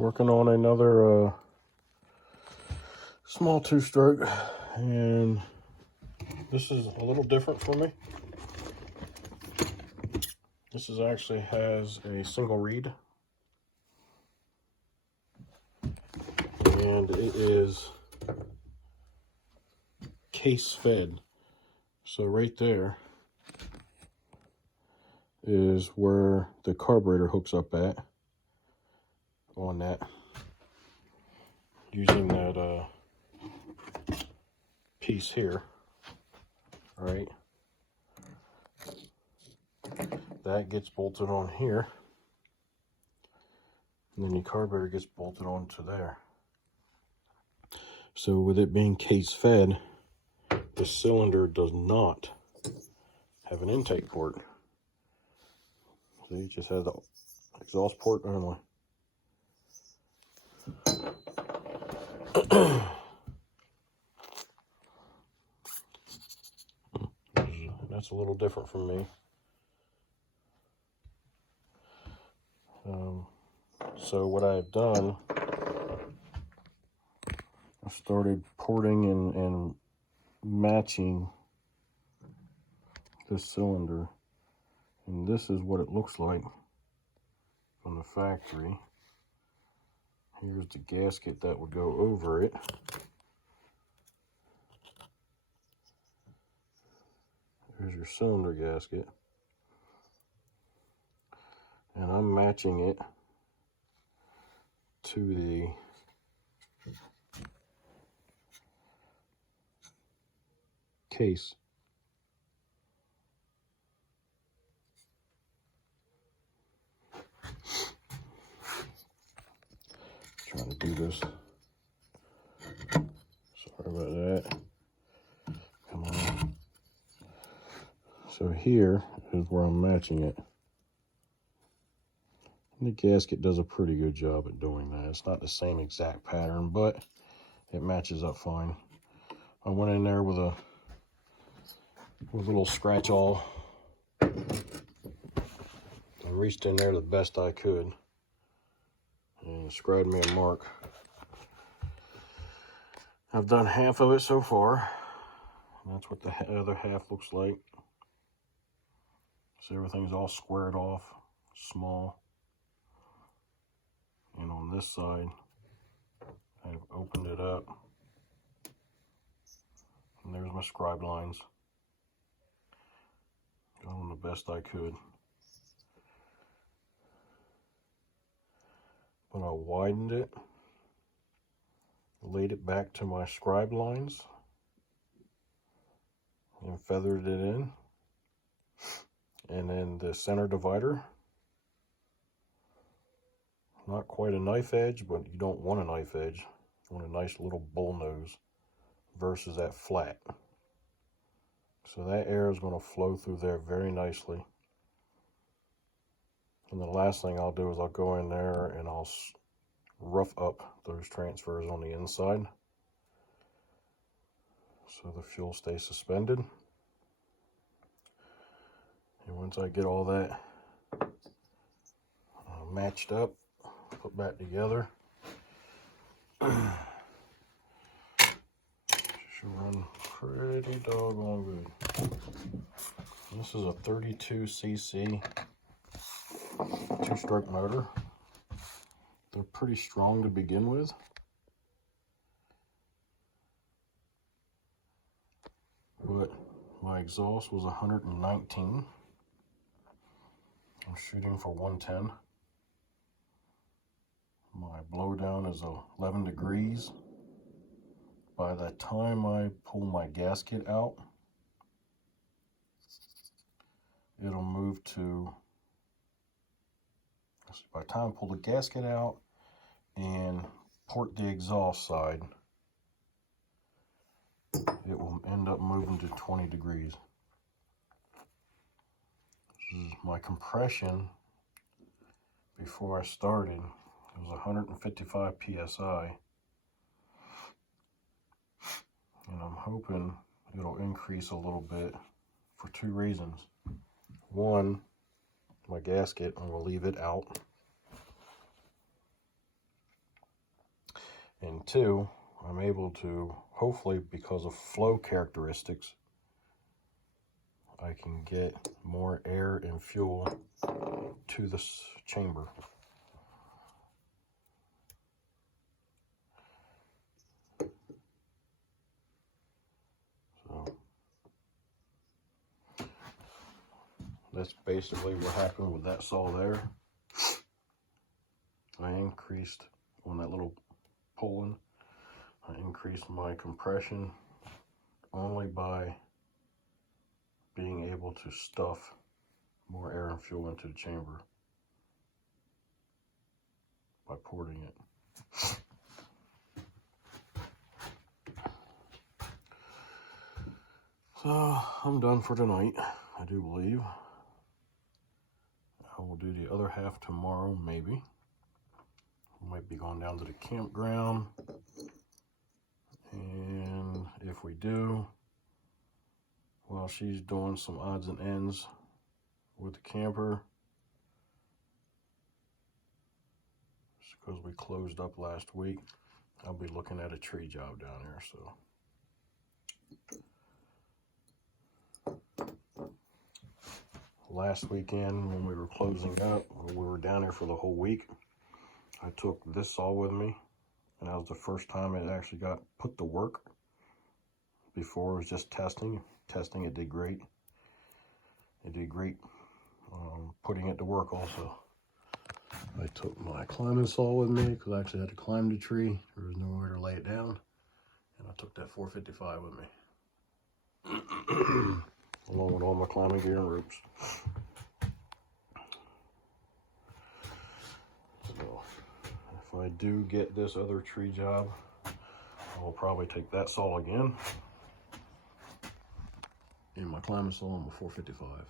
Working on another small two-stroke, and this is a little different for me. This actually has a single reed, and it is case fed. So right there is where the carburetor hooks up at on that, using that piece here, right? That gets bolted on here, and then the carburetor gets bolted onto there. So with it being case fed, the cylinder does not have an intake port. So you just have the exhaust port only. That's a little different from me. So what I've done, I started porting and matching this cylinder, and this is what it looks like from the factory. Here's the gasket that would go over it. Here's your cylinder gasket, and I'm matching it to the case. Trying to do this. Sorry about that. Come on. So here is where I'm matching it. And the gasket does a pretty good job at doing that. It's not the same exact pattern, but it matches up fine. I went in there with a little scratch awl and reached in there the best I could and scribed me a mark. I've done half of it so far. That's what the other half looks like. So everything's all squared off, small. And on this side, I've opened it up. And there's my scribe lines. Doing the best I could. But I widened it, laid it back to my scribe lines, and feathered it in. And then the center divider, not quite a knife edge, but you don't want a knife edge. You want a nice little bull nose versus that flat. So that air is going to flow through there very nicely. And the last thing I'll do is I'll go in there and I'll rough up those transfers on the inside so the fuel stays suspended. And once I get all that matched up, put back together, should run pretty doggone good. This is a 32cc two-stroke motor. They're pretty strong to begin with. But my exhaust was 119. I'm shooting for 110. My blowdown is 11 degrees. By the time I pull my gasket out, it'll move to, by the time I pull the gasket out and port the exhaust side, it will end up moving to 20 degrees. This is my compression. Before I started, it was 155 psi. And I'm hoping it'll increase a little bit for two reasons. One, my gasket, I'm going to leave it out. And two, I'm able to, hopefully because of flow characteristics, I can get more air and fuel to this chamber. So that's basically what happened with that saw there. I increased on that little Poland, I increased my compression only by being able to stuff more air and fuel into the chamber by porting it. So I'm done for tonight, I do believe. I will do the other half tomorrow, maybe. We might be going down to the campground. And if we do, while she's doing some odds and ends with the camper, just because we closed up last week, I'll be looking at a tree job down there. So last weekend when we were closing up, we were down there for the whole week, I took this saw with me, and that was the first time it actually got put to work. Before it was just testing. It did great. It did great putting it to work also. I took my climbing saw with me because I actually had to climb the tree. There was nowhere to lay it down. And I took that 455 with me. Along with all my climbing gear and ropes. So, if I do get this other tree job, I'll probably take that saw again. And my climbing saw and my 455.